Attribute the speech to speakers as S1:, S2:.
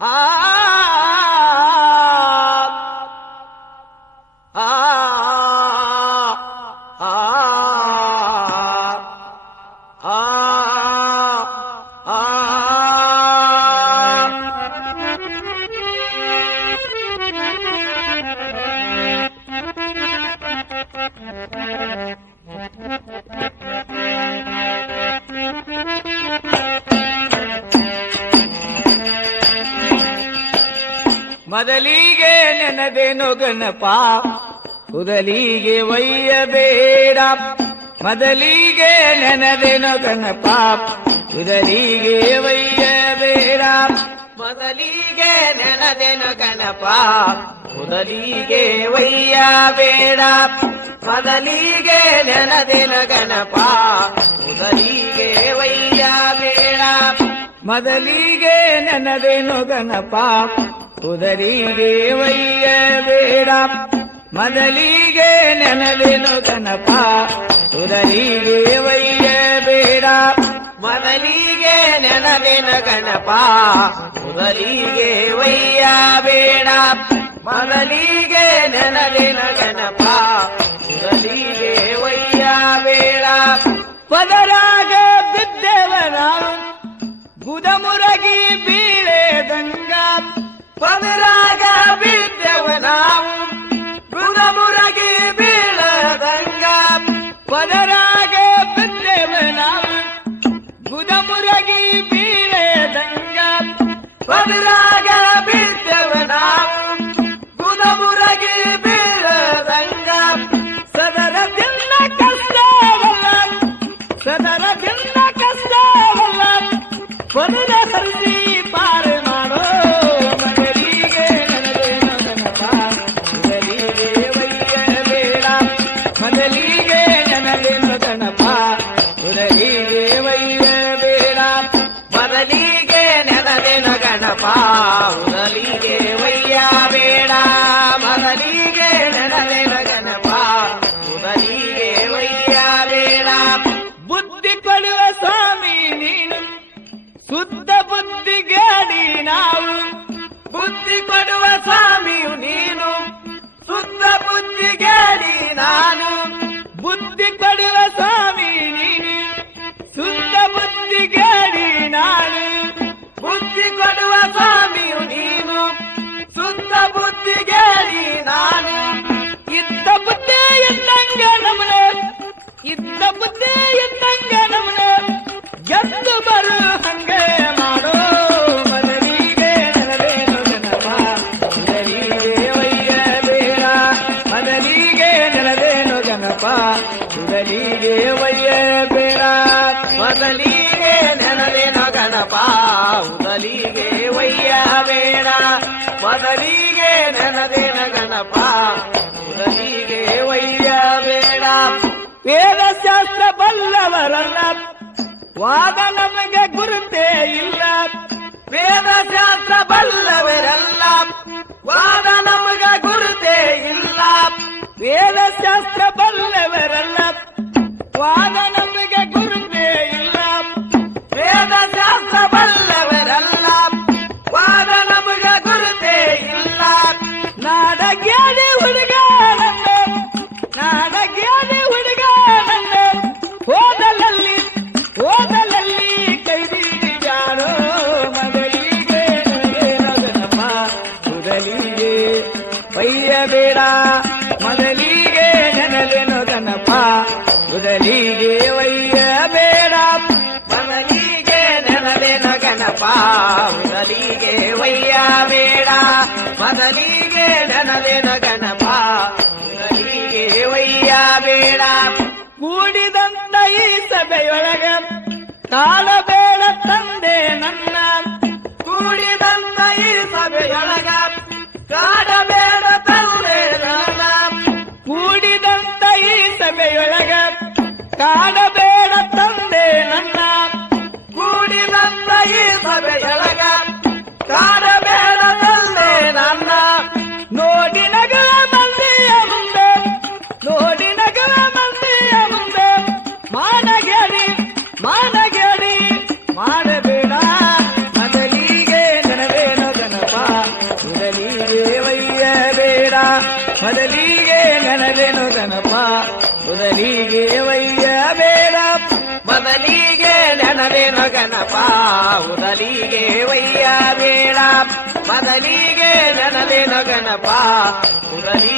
S1: Ah! ಮೊದಲಿಗೆ ನೆನದೇನು ಗಣಪ? ಕುದಲಿಗೆ ಒಯ್ಯಬೇಡ. ಮೊದಲಿಗೆ ನೆನದೇನು ಗಣಪ? ಕುದಲಿಗೆ ಒಯ್ಯಬೇಡ. ಮೊದಲಿಗೆ ನೆನದೇನು ಗಣಪ? ಕುದಲಿಗೆ ಒಯ್ಯಬೇಡ. ಮೊದಲಿಗೆ ನೆನದೇನು ಗಣಪ? ಕುದಲಿಗೆ ಒಯ್ಯಬೇಡ. ಮೊದಲಿಗೆ ನೆನದೇನು ಗಣಪ ಕುದರಿಗೆ ಕನಪ ಮೊದಲಿಗೆ ದೇವಯ್ಯ ಗಣಪ ಮದಲಿಗೆ ಒಯ್ಯಬೇಡ ಮೊದಲಿಗೆ ನೆನದೇನ ಗಣಪ ಬೇಡ. ಮದಲಿಗೆ ನೆನದೇನ ಗಣಪ ವಯ್ಯ ಬೇಡ. ಪದರಾಗ ಗಣಪ ಮೊದಲಿಗೆ ಒಯ್ಯಬೇಡ ಮೊದಲಿಗೆ ನೆನದೇನ ಗಣಪ ಮೊದಲಿಗೆ ಒಯ್ಯಬೇಡ ಬುದ್ಧಿ ಕೊಡುವ ಸ್ವಾಮಿ ನೀನು. ಶುದ್ಧ ಬುದ್ಧಿ ಗಾಡಿ ನಾವು. ಬುದ್ಧಿ ಕೊಡುವ ಸ್ವಾಮಿಯು ನೀನು. ಶುದ್ಧ ಬುದ್ಧಿ ಗಾಡಿ ನಾನು. ಬುದ್ಧಿ ಕೊಡುವ ಸ್ವಾಮಿ ಸುಡಲಿಗೆ ಬೇಡ. ಮೊದಲಿಗೆ ನೆನಲಿನ ಗಣಪ, ಮೊದಲಿಗೆ ವಯ್ಯ ಬೇಡ. ಮೊದಲಿಗೆ ನೆನದೇನ ಗಣಪ ಉದಲಿಗೆ ಒಯ್ಯಬೇಡ ವೇದಶಾಸ್ತ್ರ ಬಲ್ಲವರಲ್ಲ. ವಾದ ನಮಗೆ ಗುರುತೇ ಇಲ್ಲ. ವಾದ ಬೇಡ. ಕೂಡಿದಂತ ಈ ಸಭೆಯೊಳಗ ಕಾಲ ಬೇಡ ತಂದೆ ನನ್ನ. ಶರಣಪ್ಪ ಮೊದಲಿಗೆ ವೈಯ ಬೇಡ ಮೊದಲಿಗೆ ನೆನವೇನು ಗಣಪ ಮೊದಲಿಗೆ ವೈಯ ಬೇಡ ಮೊದಲಿಗೆ ನೆನವೇನು ಗಣಪ ಮೊದಲಿಗೆ